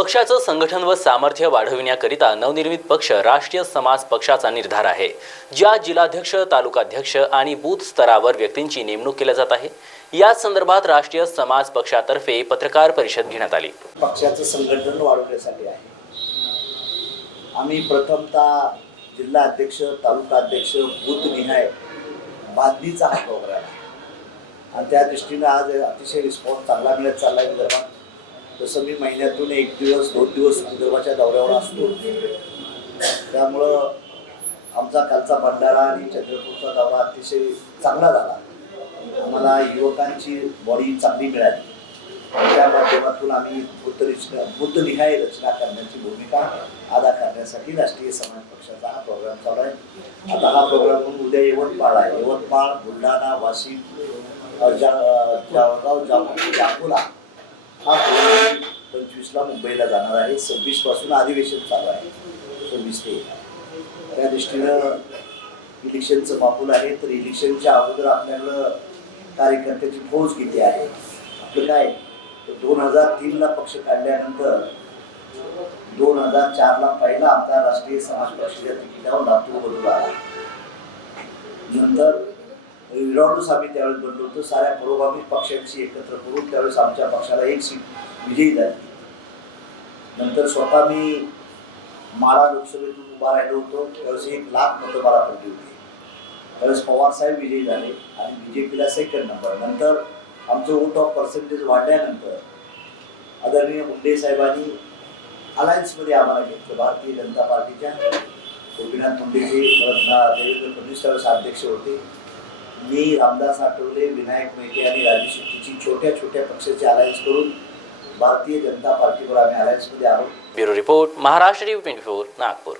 पक्षाचं संघटन व सामर्थ्य वाढविण्याकरिता नवनिर्मित पक्ष राष्ट्रीय समाज पक्षाचा निर्धार आहे. ज्या जिल्हाध्यक्ष तालुकाध्यक्ष आणि बूथ स्तरावर व्यक्तींची नेमणूक केल्या जात आहे या संदर्भात राष्ट्रीय समाज पक्षातर्फे पत्रकार परिषद घेण्यात आली. पक्षाचं संघटन वाढवण्यासाठी आहे. आम्ही प्रथमतः जिल्हा अध्यक्ष तालुका अध्यक्ष बूथनिहाय बांधणीचा हा प्रोग्राम आहे. आणि त्या दृष्टीनं आज अतिशय रिस्पॉन्स चांगला मिळत चालला आहे विदर्भात. तसं मी महिन्यातून एक दिवस दोन दिवस विदर्भाच्या दौऱ्यावर असतो. त्यामुळं आमचा कालचा भंडारा आणि चंद्रपूरचा दौरा अतिशय चांगला झाला. आम्हाला युवकांची बॉडी चांगली मिळाली. त्या माध्यमातून आम्ही बुद्ध रचना बुद्धनिहाय रचना करण्याची भूमिका अदा करण्यासाठी राष्ट्रीय समाज पक्षाचा हा प्रोग्राम चालू आहे. आता हा प्रोग्राम म्हणून उद्या यवतमाळ आहे. यवतमाळ बुलढाणा वाशिम अ, जा अ, जळगाव जामोद जांभुला हा पंचवीसला मुंबईला जाणार आहे. सव्वीसपासून अधिवेशन चालू आहे. सव्वीस ते त्या दृष्टीनं इलेक्शनचं मापूल आहे. तर इलेक्शनच्या अगोदर आपल्याकडं कार्यकर्त्याची फौज किती आहे? आपलं काय? तर दोन हजार तीनला पक्ष काढल्यानंतर दोन हजार चारला पहिला आमचा राष्ट्रीय समाज पक्षाच्या तिकिटावर लातूरमधून आला नंतर विराडूस आम्ही त्यावेळेस बनलो होतो. साऱ्या पुरोगामी पक्षांशी एकत्र करून त्यावेळेस आमच्या पक्षाला एक सीट विजयी झाली. नंतर स्वतः मी माळा लोकसभेतून उभा राहिलो होतो. त्यावेळेस एक लाख मतं मला पडली होती. त्यावेळेस पवारसाहेब विजयी झाले आणि बी जे पीला सेकंड नंबर नंतर आमचं वोट ऑफ पर्सेंटेज वाढल्यानंतर आदरणीय मुंडे साहेबांनी अलायन्समध्ये आम्हाला घेतलं. भारतीय जनता पार्टीच्या. गोपीनाथ मुंडेचे देवेंद्र फडणवीस त्यावेळेस अध्यक्ष होते. मी रामदास आठवले विनायक मेटे आणि राजू शेट्टीची छोट्या छोट्या पक्षाचे अलायन्स करून भारतीय जनता पार्टीवर आम्ही अलायन्समध्ये आहोत. Bureau report Maharashtra twenty four Nagpur.